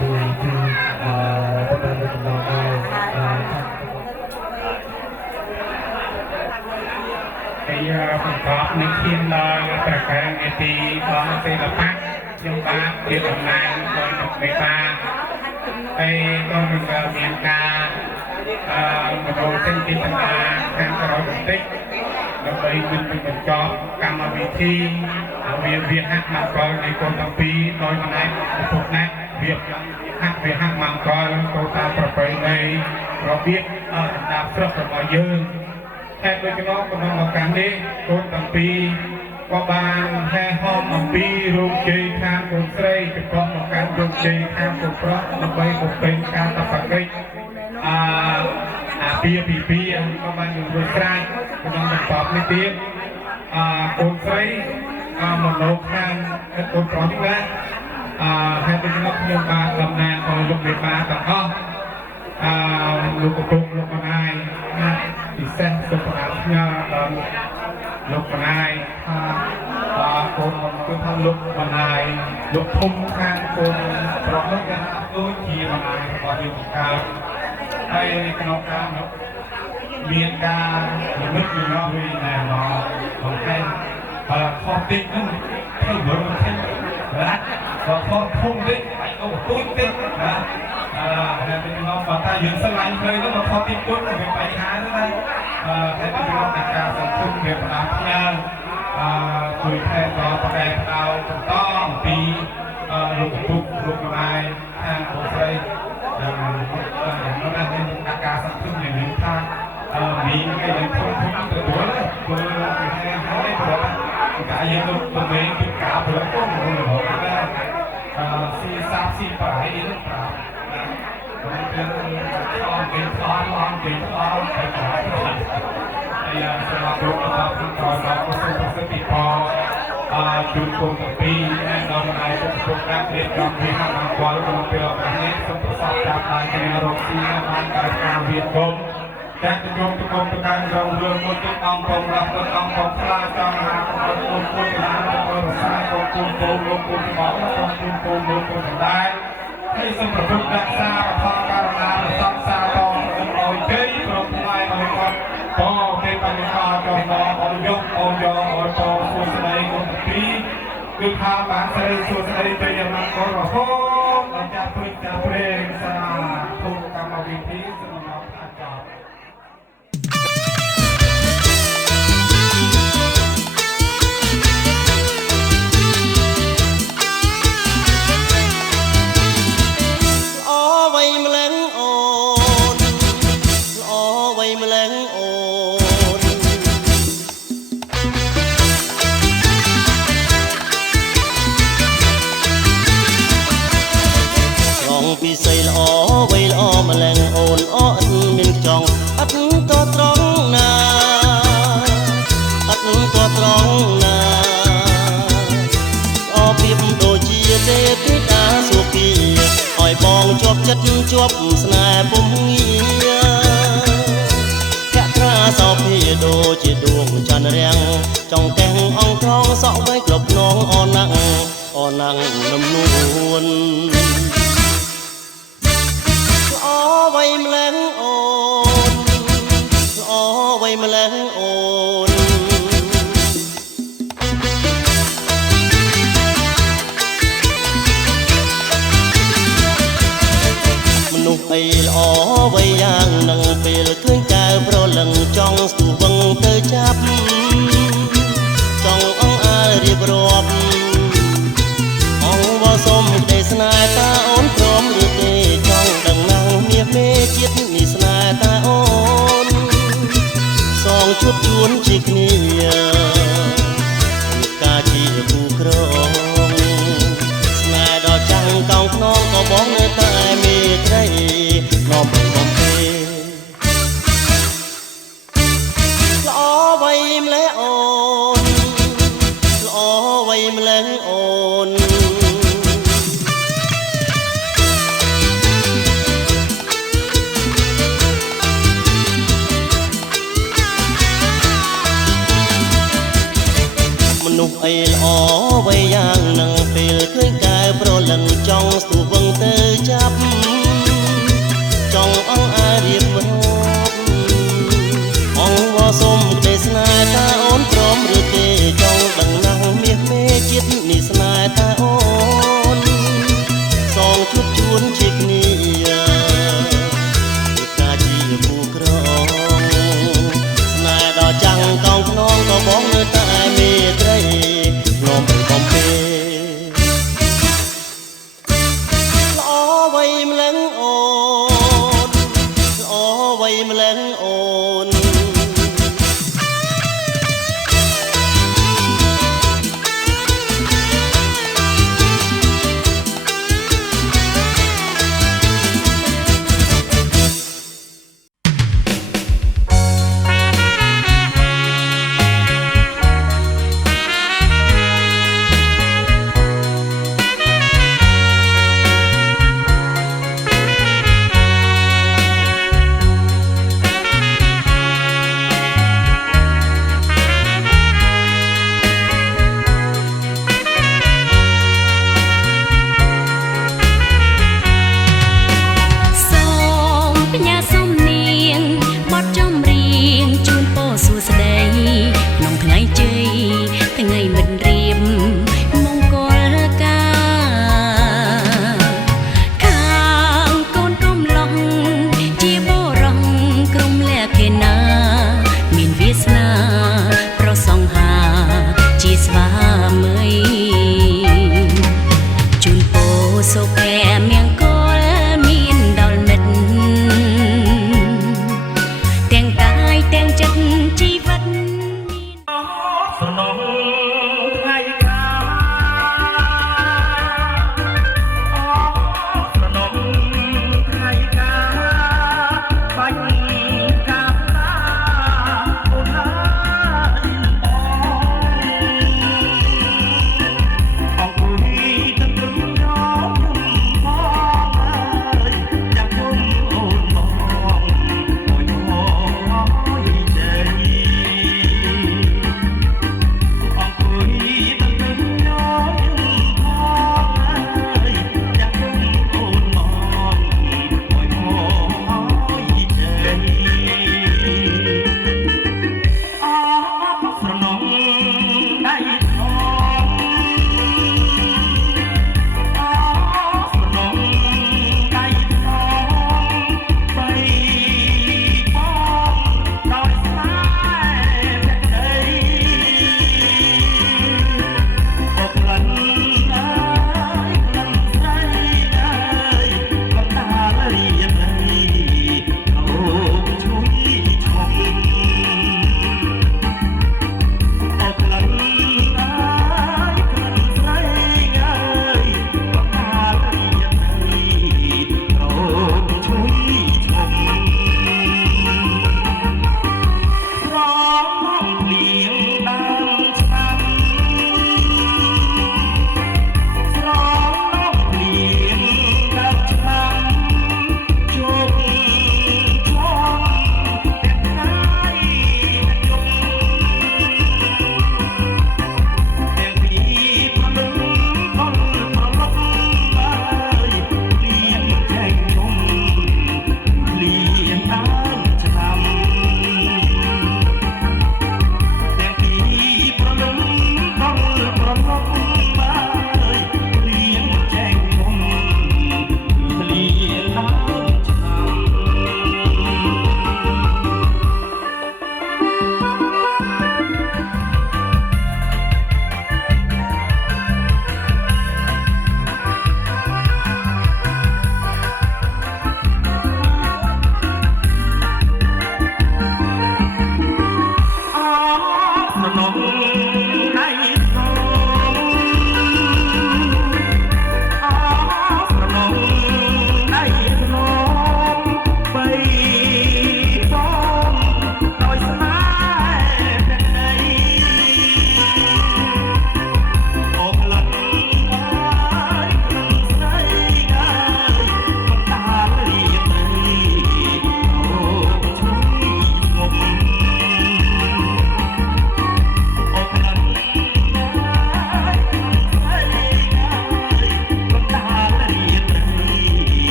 ទីទៅតាមដំណងដែរហើយបង្កប់នឹងឈានដល់ប្រការនេតិបងសិល្បៈខ្ញុំបាទជាតំណាងដោយលោកមេតាហើយក៏មានការមនោទិញទីបណ្ដាខាងក្រោយបន្តិចដើម្បីបញ្ចប់កម្មវិធីវាហាក់មង្គលនៃកូនទាំងពីរដោយម្នាក់ឪពុកណាស់វាហាក់មង្គលទៅតាមប្រពៃណីរបៀបតាមស្រុករបស់យើងតែដូចក្នុងឱកាសនេះកូនទាំងពីរក៏បានហែហមអំពីរោគជ័យខាងកូនស្រីចំពោះមកកាន់រោគជ័យខាងកូនប្រុសដើម្បីបំពេញការតបកិច្ចអាពាហ៍ពិពាហ៍ក៏បានរួចស្រេចក្នុងបន្ទាប់នេះទៀតកូនស្រីមនោខាងកូនប្រុសនេះណាហើយដូចខ្ញុំបានតំណាងឲ្យលោកមេបាទាំងអស់លោកឪពុកលោកម្ដាយណាពិសេសសូមប្រកាសផ្ញើដល់លោកម្ដាយថាកូនគឺថាលោកម្ដាយលោកធំខាងកូនប្រុសនោះគេថាដូចជាម្ដាយរបស់យើងកើតហើយក្នុងការនោះមានការនិមិត្តរូបវិញណាបងតែខុសតិចហ្នឹងធ្វើមើលមិនឃើញណាក៏ខុសធំតិចអាចអូទូចតិចណាហើយពីនោះបើថាយើងស្រឡាញ់ឃើញនោះមកខុសតិចពុតវាបញ្ហាទៅណាហើយពីនោះតែការសង្គមវាផ្ដាល់ផ្ញើជួយថែដល់ប្រែផ្ដាល់បន្តអំពីលោកឪពុកលោកម្ដាយខាងកូនស្រីនៅណានេះការសង្គមយ៉ាងនេះថាមានគេនឹងធំទទួលព្រោះគេហើយព្រោះការយើងទៅទៅពីការផលិតក៏មិនរបស់ដែរស៊ីសាប់ស៊ីប្រៃនេះប្រាប់គឺខំគេខំទៅហើយសម្រាប់លោកដល់ដល់ក៏សូមប្រសិទ្ធផលជួនកូនទាំងពីរដល់ម្ដាយពុកដាក់រៀបចំពីខាងអង្គលក្នុងពេលឱកាសនេះសូមប្រសពតាមដានគ្នារកស៊ីបានការវាកុំតែជំនុំទៅកុំទៅការរងរឿងមួយទៀតអង្គកងรับទៅអង្គកងខ្លាចចង់មកដល់គុណគុណណាទៅរសាកូនគុណពងលោកគុណបងគុណគុណពងលោកគុណដែរហើយសូមប្រព្រឹត្តរក្សាផលការណាប្រសពសាតងឲ្យជ័យប្រពថ្ងៃឲ្យគាត់ក៏គេបញ្ហាចំណឲ្យយកឲ្យយកឲ្យតសួស្ដីគុណទីគឺថា ពេជ្រតាព្រេងសាភូមិកម្មវិធីសំណងអាចប់ វៃម្លឹងអូនល្អវៃម្លឹងអូនឡងពីស័យល្អវៃល្អម្លឹងអូនអត់មានចង់អត់តត្រង់ណាអត់តត្រង់ណាអពីបដូចជាទេពធីតាសុគីឲ្យបងជាប់ចិត្តជាប់ស្នេហ៍ពុំងាភក្ត្រាសោភាដូចជាដួងច័ន្ទរាំងចង់ទាំងអង្គថងសក់វែងគ្រប់នងអណាំងនំនួនល្អវៃម្លឹងអូនល្អវៃម្លឹងអូនមនុស្សអីល្អវៃយ៉ាងនឹងពេលឃើញកៅប្រលឹងចង់ស្ទុះវឹងទៅចាប់ចង់អង្អើលរៀបរាប់អងវល់សុំក្តីស្នេហ៍តាអូនព្រមឬទេចង់ដឹងណាស់មាសមេជាតិនេះស្នេហ៍តាអូនសងជួបជួនជាគ្នាការជាគូក្រងស្នេហ៍ដល់ចាំងកោងខ្នងក៏បងនៅតែមេត្រីនំបំពេល្អវៃម្លេះអូនល្អវៃម្លេះអូនមនុស្សអីល្អវៃយ៉ាងនឹងពេលឃើញកែប្រលឹងចង់ស្ទុះវឹងទៅចាប់ចង់អង្អើលរៀបរាប់អងវល់សុំក្តីស្នេហ៍តាអូនព្រមឬទេចង់ដឹងណាស់មាសមេជាតិនេះស្នេហ៍តាអូនសងជួបជួនជាគ្នាការជាគូក្រងស្នេហ៍ដល់ចាំងកោងខ្នងក៏បងនៅតែមេត្រីនំបំពេល្អវៃម្លឹងអូនល្អវៃម្លឹងអូន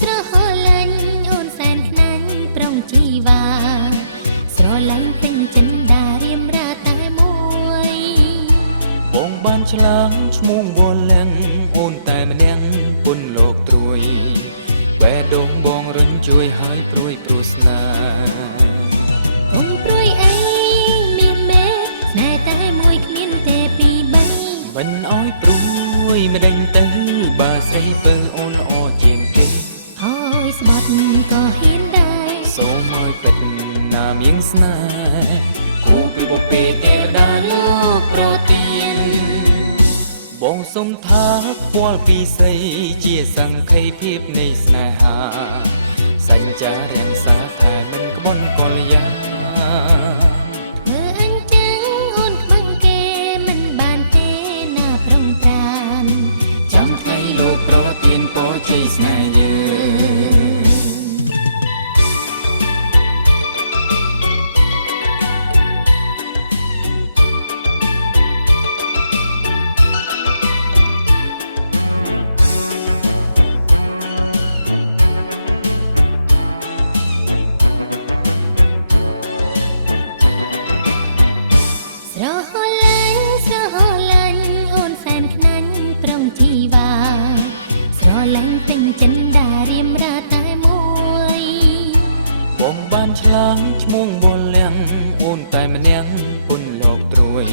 ស្រហលាញ់អូនសែនខ្នាញ់ប្រុងជីវ៉ាស្រឡាញ់ពេញចិន្តារៀមរាតែមួយ បងបានឆ្លើងឈ្មោះវល់លៀងអូនតែម្នាក់ពុនលោកត្រួយបែដងបងរញជួយឲ្យព្រួយព្រោះស្នេហ៍ កុំព្រួយអីមានមេស្នេហ៍តែមួយគ្មានទេពីរបី មិនអោយព្រួយមិនដេញទៅបើស្រីពើអូនល្អជាងគេ អើយស្បត់ក៏ហ៊ានដែរ សូមឲ្យពេតណាមៀងស្នេហ៍គូពីបុពេទេវតាលោកប្រទានបងសុំថាខ្វល់ពីស្រីជាសង្ខេភាពនៃស្នេហាសញ្ចារាំងសាថាមិនក្បន់កលយា ធ្វើអញ្ចឹងអូនខ្មាំងគេមិនបានទេណាប្រុងប្រាន ចាំថ្ងៃលោកប្រទានពរជ័យស្នេហ៍យើង ស្រឡាញ់អូនសែនខ្នាញ់ប្រុងជីវ៉ាស្រឡាញ់ពេញចិន្តារៀមរាតែមួយ បងបានឆ្លើងឈ្មោះវល់លៀងអូនតែម្នាក់ពុនលោកត្រួយ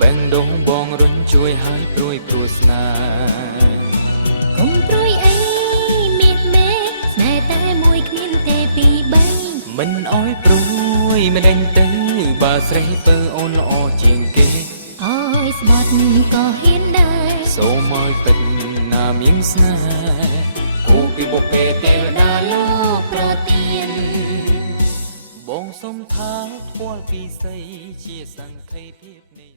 បែងដងបងរញជួយឲ្យព្រួយព្រោះស្នេហ៍ កុំព្រួយអីមានមេស្នេហ៍តែមួយគ្មានទេពីរបី មិនអោយព្រួយមិនដេញទៅបើស្រីពើអូនល្អជាងគេ អើយស្បត់ក៏ហ៊ានដែរ សូមឲ្យពេតណាមៀងស្នេហ៍គូពីបុពេទេវតាលោកប្រទានបងសុំថាខ្វល់ពីស្រីជាសង្ខេភាពនៃ